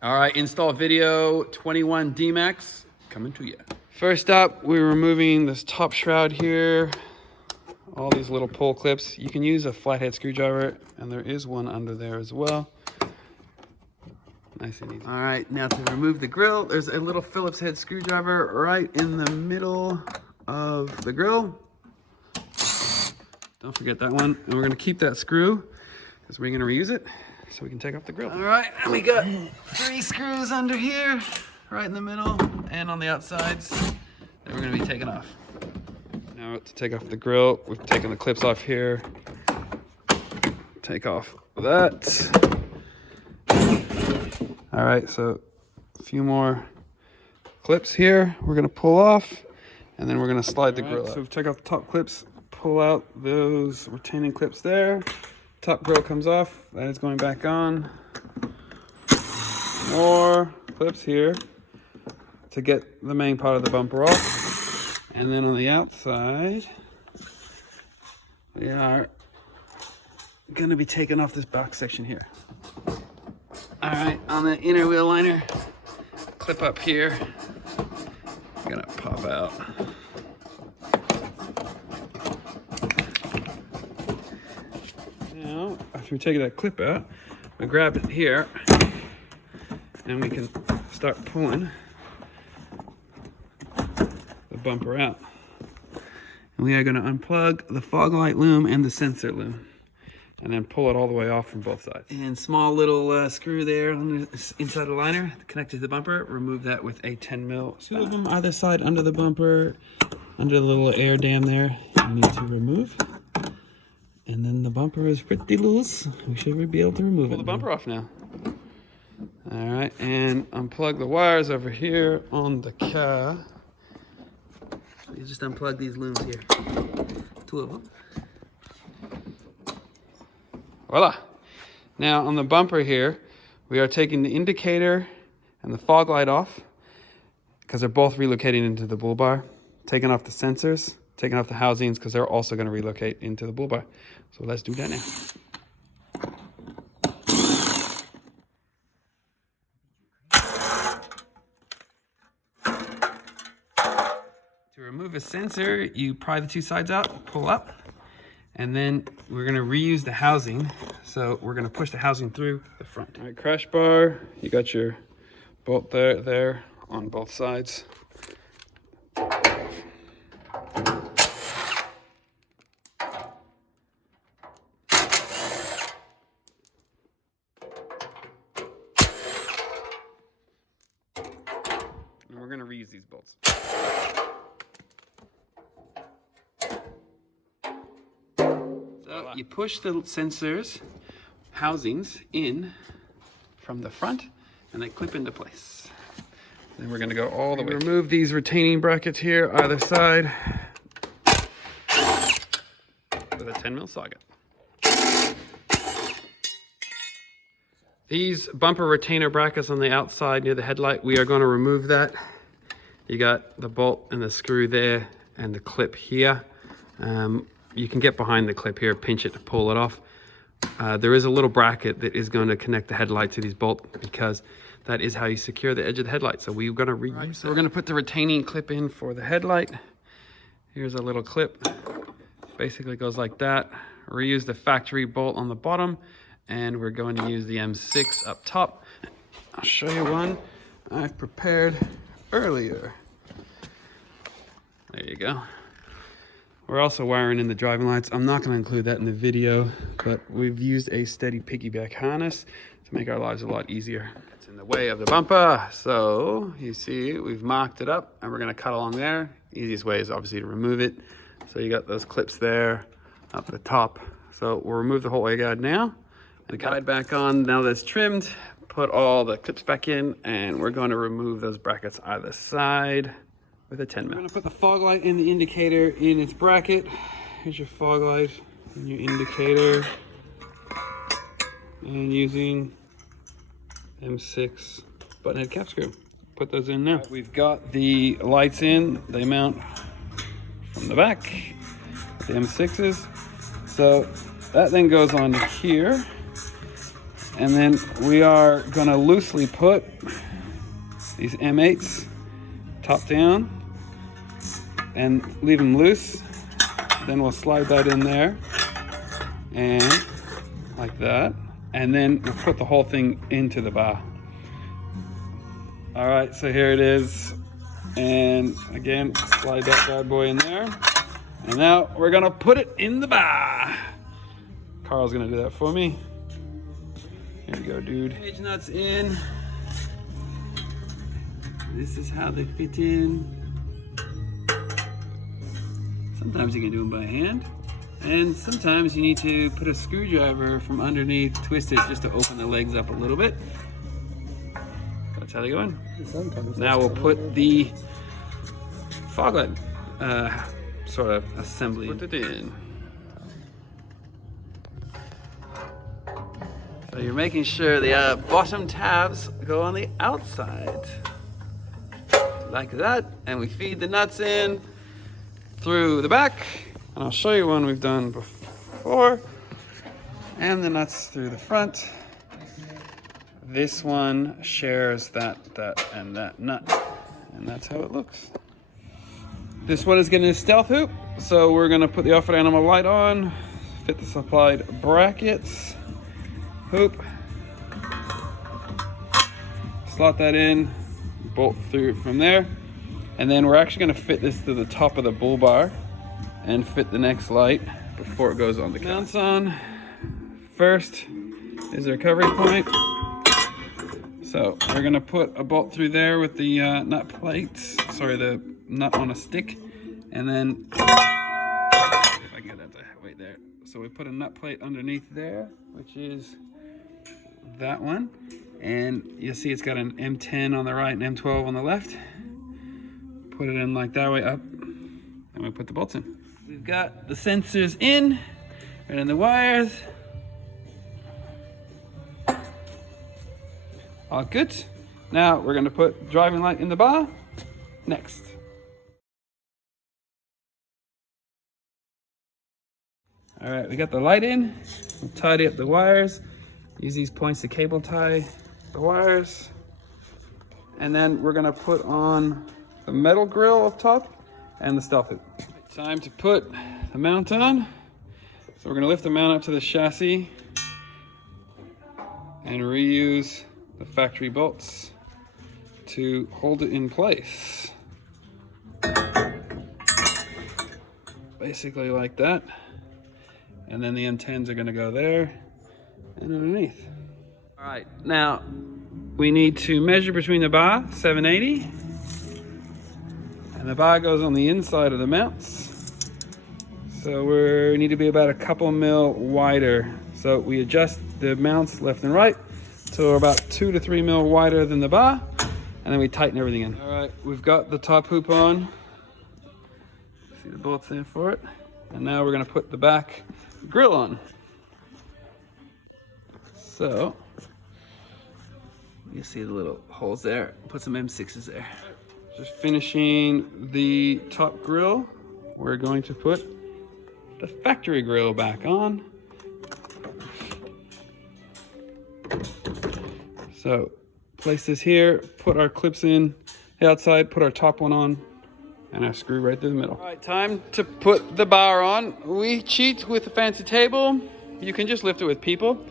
All right, install video 21 Dmax coming to you. First up, we're removing this top shroud here. All these little pull clips. You can use a flathead screwdriver, and there is one under there as well. Nice and easy. All right, now to remove the grill, there's a little Phillips head screwdriver right in the middle of the grill. Don't forget that one. And we're gonna keep that screw because we're gonna reuse it so we can take off the grill. All right, and we got 3 screws under here, right in the middle and on the outsides that we're gonna be taking off. Now to take off the grill, we've taken the clips off here. Take off that. All right, so a few more clips here we're gonna pull off, and then we're gonna slide the grill out. So we take off the top clips, pull out those retaining clips there. Top grill comes off, that is going back on. More clips here to get the main part of the bumper off. And then on the outside, we are gonna be taking off this box section here. All right, on the inner wheel liner, clip up here, gonna pop out. Now, after we take that clip out, we grab it here, and we can start pulling the bumper out. And we are gonna unplug the fog light loom and the sensor loom, and then pull it all the way off from both sides. And small little screw there on the inside of the liner connected to the bumper. Remove that with a 10 mil. Two of them either side under the bumper, under the little air dam there, you need to remove. And then the bumper is pretty loose. We should be able to remove it. Pull the bumper off now. All right, and unplug the wires over here on the car. You just unplug these looms here. 2 of them. Voila. Now on the bumper here, we are taking the indicator and the fog light off because they're both relocating into the bull bar. Taking off the sensors, taking off the housings because they're also going to relocate into the bull bar. So let's do that now. To remove a sensor, you pry the 2 sides out, pull up. And then we're gonna reuse the housing. So we're gonna push the housing through the front. All right, crash bar, you got your bolt there on both sides. And we're gonna reuse these bolts. So you push the sensors, housings in from the front, and they clip into place. Then we're gonna go all the way. Remove these retaining brackets here, either side, with a 10 mil socket. These bumper retainer brackets on the outside near the headlight, we are gonna remove that. You got the bolt and the screw there, and the clip here. You can get behind the clip here, pinch it to pull it off. There is a little bracket that is going to connect the headlight to these bolts because that is how you secure the edge of the headlight. So we're going to reuse So we're going to put the retaining clip in for the headlight. Here's a little clip. Basically goes like that. Reuse the factory bolt on the bottom, and we're going to use the M6 up top. I'll show you one I've prepared earlier. There you go. We're also wiring in the driving lights. I'm not going to include that in the video, but we've used a steady piggyback harness to make our lives a lot easier. It's in the way of the bumper, so you see we've marked it up, and we're going to cut along there. Easiest way is obviously to remove it. So you got those clips there up the top. So we'll remove the whole A guide now, and the guide back on. Now that's trimmed, put all the clips back in, and we're going to remove those brackets either side with a 10 mil. We're gonna put the fog light and the indicator in its bracket. Here's your fog light and your indicator. And using M6 buttonhead cap screw. Put those in now. We've got the lights in. They mount from the back, the M6s. So that then goes on here. And then we are gonna loosely put these M8s top down and leave them loose. Then we'll slide that in there and like that. And then we'll put the whole thing into the bar. All right, so here it is. And again, slide that bad boy in there. And now we're gonna put it in the bar. Carl's gonna do that for me. Here we go, dude. Cage nuts in. This is how they fit in. Sometimes you can do them by hand. And sometimes you need to put a screwdriver from underneath, twist it just to open the legs up a little bit. That's how they go in. Now we'll put the fog light sort of assembly. Put it in. So you're making sure the bottom tabs go on the outside. Like that. And we feed the nuts in through the back. And I'll show you one we've done before. And the nuts through the front. This one shares that, and that nut. And that's how it looks. This one is getting a stealth hoop. So we're gonna put the Offroad Animal light on, fit the supplied brackets, hoop, slot that in, bolt through from there. And then we're actually gonna fit this to the top of the bull bar and fit the next light before it goes on the mounts on. First is the recovery point. So we're gonna put a bolt through there with the nut plates, the nut on a stick. And then, if I get that right there. So we put a nut plate underneath there, which is that one. And you'll see it's got an M10 on the right and M12 on the left. Put it in like that way up, and we put the bolts in. We've got the sensors in, and then the wires. All good. Now we're gonna put driving light in the bar next. All right, we got the light in. We'll tidy up the wires. Use these points to cable tie the wires. And then we're gonna put on the metal grille up top and the stealth hoop. Time to put the mount on. So we're gonna lift the mount up to the chassis and reuse the factory bolts to hold it in place. Basically like that. And then the M10s are gonna go there and underneath. All right, now we need to measure between the bar, 780. And the bar goes on the inside of the mounts. So we need to be about a couple mil wider. So we adjust the mounts left and right. So we're about 2 to 3 mil wider than the bar. And then we tighten everything in. All right, we've got the top hoop on. See the bolts there for it. And now we're gonna put the back grill on. So, you see the little holes there. Put some M6s there. Just finishing the top grill. We're going to put the factory grill back on. So, place this here, put our clips in the outside, put our top one on, and I screw right through the middle. All right, time to put the bar on. We cheat with a fancy table. You can just lift it with people,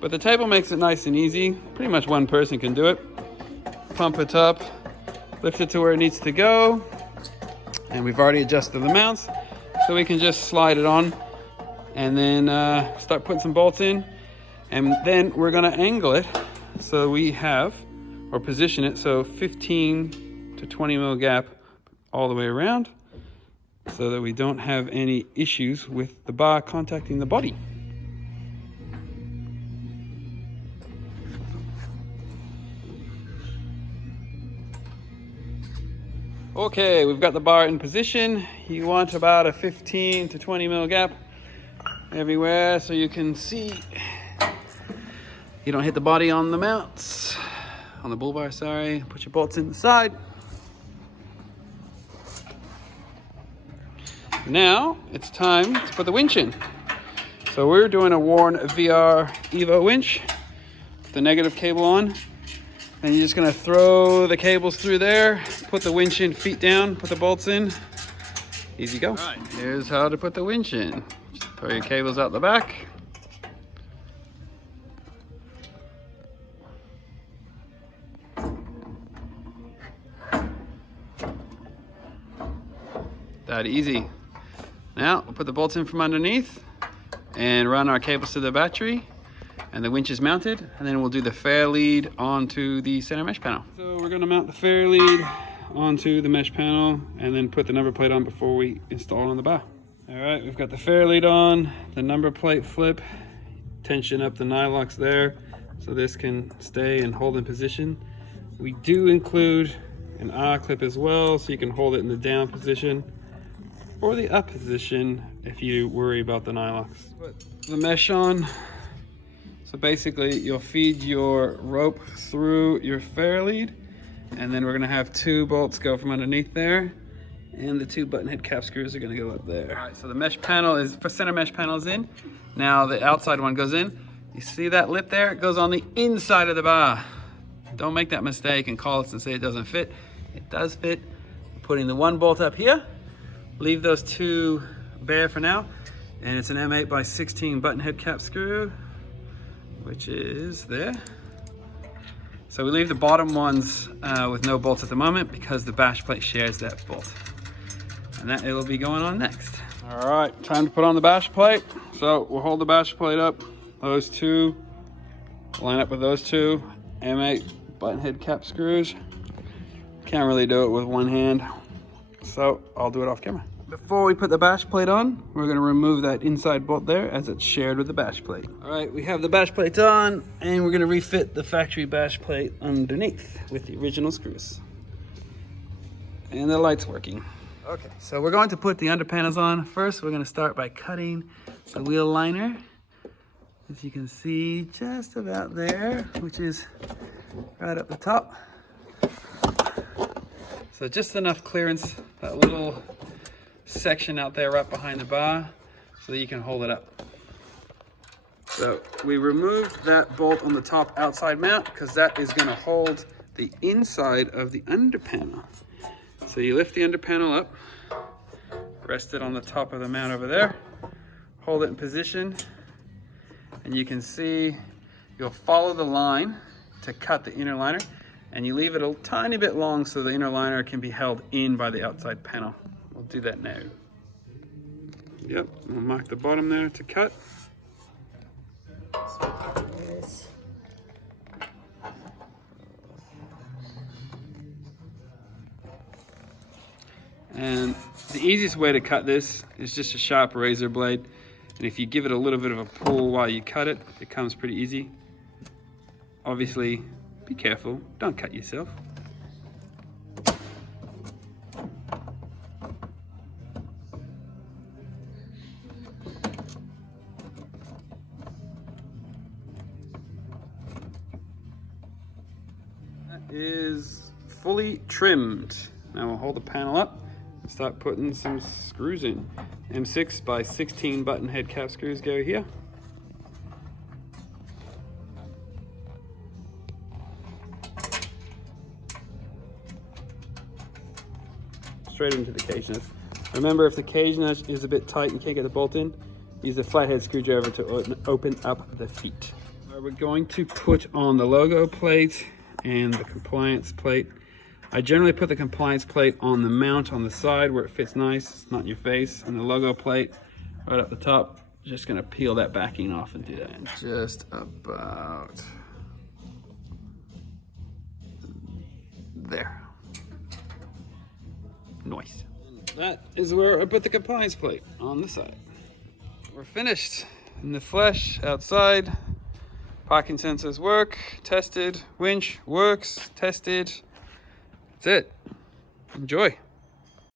but the table makes it nice and easy. Pretty much one person can do it. Pump it up, lift it to where it needs to go. And we've already adjusted the mounts, so we can just slide it on and then start putting some bolts in. And then we're gonna angle it so we have, or position it, so 15 to 20 mil gap all the way around so that we don't have any issues with the bar contacting the body. Okay, we've got the bar in position. You want about a 15 to 20 mil gap everywhere so you can see you don't hit the body on the mounts, on the bull bar, sorry. Put your bolts in the side. Now it's time to put the winch in. So we're doing a Warn VR Evo winch. the negative cable on. And you're just gonna throw the cables through there, put the winch in, feet down, put the bolts in. Easy go. All right, here's how to put the winch in. Just throw your cables out the back. That easy. Now we'll put the bolts in from underneath and run our cables to the battery, and the winch is mounted, and then we'll do the fairlead onto the center mesh panel. So we're gonna mount the fairlead onto the mesh panel and then put the number plate on before we install it on the bar. All right, we've got the fairlead on, the number plate flip, tension up the nylocks there so this can stay and hold in position. We do include an R clip as well, so you can hold it in the down position or the up position if you worry about the nylocks. Put the mesh on. So basically you'll feed your rope through your fairlead, and then we're gonna have 2 bolts go from underneath there, and the 2 button head cap screws are gonna go up there. All right, so the mesh panel is, for center mesh panel is in. Now the outside one goes in. You see that lip there? It goes on the inside of the bar. Don't make that mistake and call us and say it doesn't fit. It does fit. Putting the 1 bolt up here. Leave those 2 bare for now. And it's an M8 by 16 button head cap screw, which is there. So we leave the bottom ones with no bolts at the moment because the bash plate shares that bolt. And that it'll be going on next. All right, time to put on the bash plate. So we'll hold the bash plate up. Those 2 line up with those 2 M8 button head cap screws. Can't really do it with one hand, so I'll do it off camera. Before we put the bash plate on, we're gonna remove that inside bolt there as it's shared with the bash plate. All right, we have the bash plate on, and we're gonna refit the factory bash plate underneath with the original screws. And the light's working. Okay, so we're going to put the under panels on. First, we're gonna start by cutting the wheel liner. As you can see, just about there, which is right up the top. So just enough clearance, that little section out there right behind the bar, so that you can hold it up. So we removed that bolt on the top outside mount because that is going to hold the inside of the under panel. So you lift the under panel up, rest it on the top of the mount over there, hold it in position, and you can see you'll follow the line to cut the inner liner, and you leave it a tiny bit long so the inner liner can be held in by the outside panel. We'll do that now. Yep, we'll mark the bottom there to cut. And the easiest way to cut this is just a sharp razor blade. And if you give it a little bit of a pull while you cut it, it comes pretty easy. Obviously, be careful, don't cut yourself. That is fully trimmed. Now we'll hold the panel up and start putting some screws in. M6 by 16 button head cap screws go here. Straight into the cage nut. Remember, if the cage nut is a bit tight and you can't get the bolt in, use a flathead screwdriver to open up the feet. We're going to put on the logo plate and the compliance plate. I generally put the compliance plate on the mount on the side where it fits nice, it's not in your face, and the logo plate right up the top. Just gonna peel that backing off and do that. And just about there. Nice. That is where I put the compliance plate, on the side. We're finished. In the flesh, outside. Parking sensors work, tested. Winch works, tested. That's it. Enjoy.